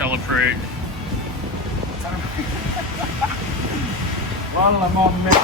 celebrate. والله ما من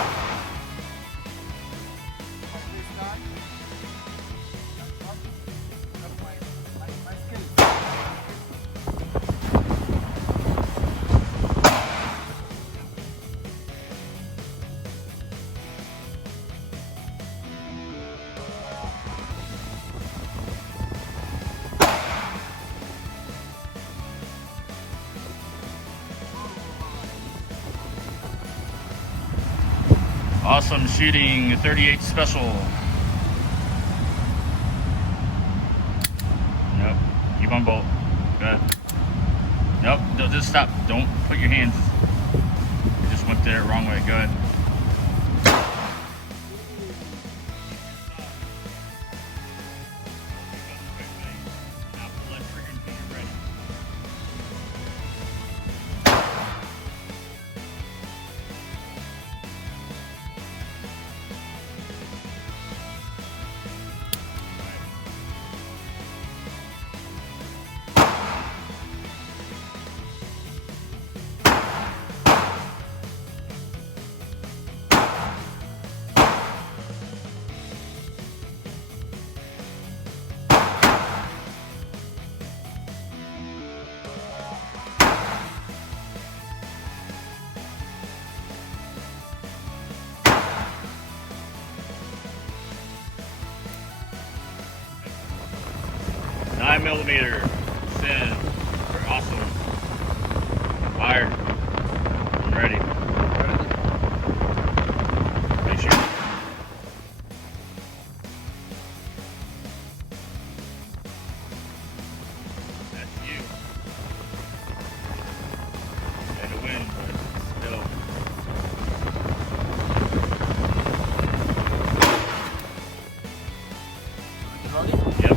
Awesome shooting, 38 special. Nope, keep on bolt. Good. Nope, just stop. Don't put your hands. You just went there wrong way. Good. Nine millimeter. Sin. Awesome. Fired. I'm ready. Make sure. That's you. And a win, but still. Yep.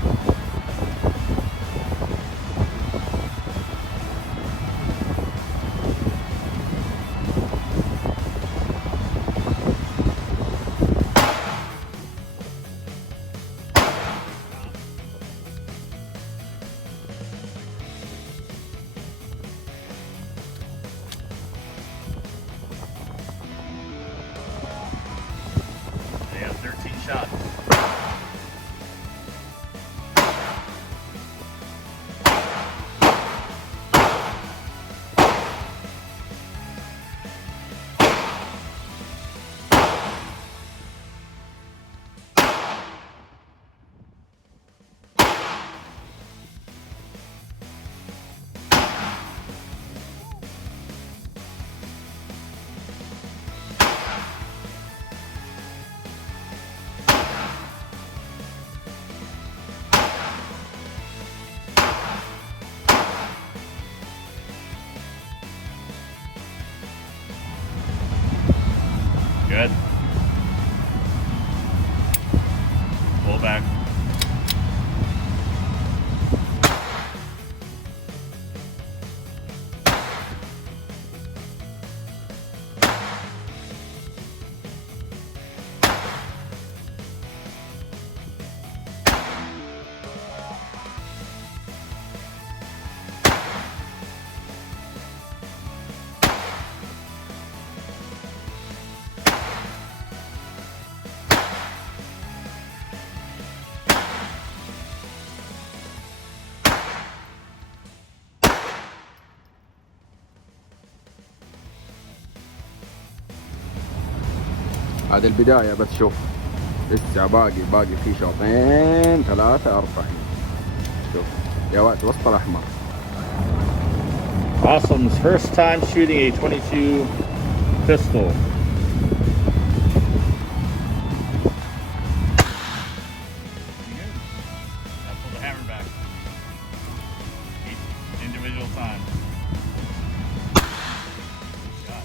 They have 13 shots. Good. Pull back. هذه البداية بس. شوف لسه باقي في شوطين 3 4. شوف يا وقت وسط الأحمر. Awesome's first time shooting a 22 pistol. Now pull the hammer back. Each individual time. Shot.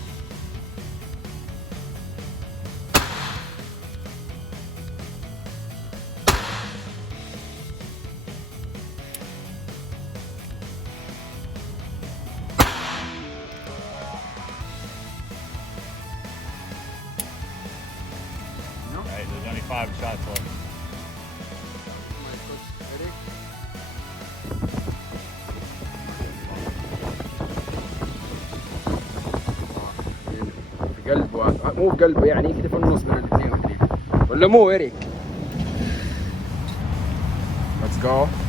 Alright, there's only 5 shots left. قلبه هذا مو بقلبه يعني كذا في النص بين الاثنين تقريبا ولا مو إيريك؟ Let's go.